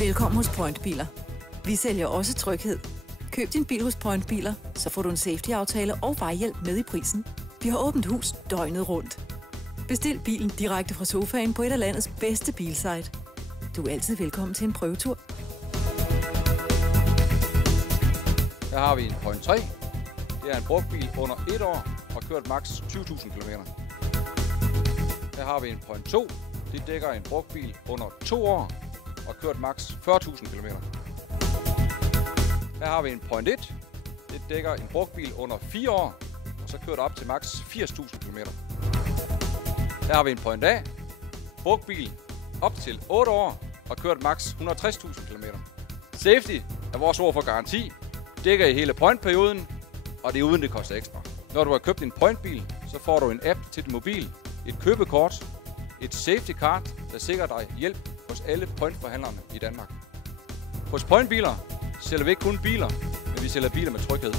Velkommen hos Point Biler. Vi sælger også tryghed. Køb din bil hos Point Biler, så får du en safety-aftale og vejhjælp med i prisen. Vi har åbent hus døgnet rundt. Bestil bilen direkte fra sofaen på et af landets bedste bilsite. Du er altid velkommen til en prøvetur. Her har vi en Point 3. Det er en brugtbil under 1 år og kørt maks 20.000 km. Her har vi en Point 2. Det dækker en brugtbil under 2 år og kørt maks 40.000 km. Her har vi en Point 1. Det dækker en brugtbil under 4 år og så kørt op til maks 80.000 km. Her har vi en Point A. Brugtbil op til 8 år og kørt maks 160.000 km. Safety er vores ord for garanti. Dækker i hele Point-perioden, og det er uden det koster ekstra. Når du har købt en Point-bil, så får du en app til din mobil, et købekort, et safety card, der sikrer dig hjælp hos alle Point-forhandlerne i Danmark. Hos Point-biler sælger vi ikke kun biler, men vi sælger biler med tryghed.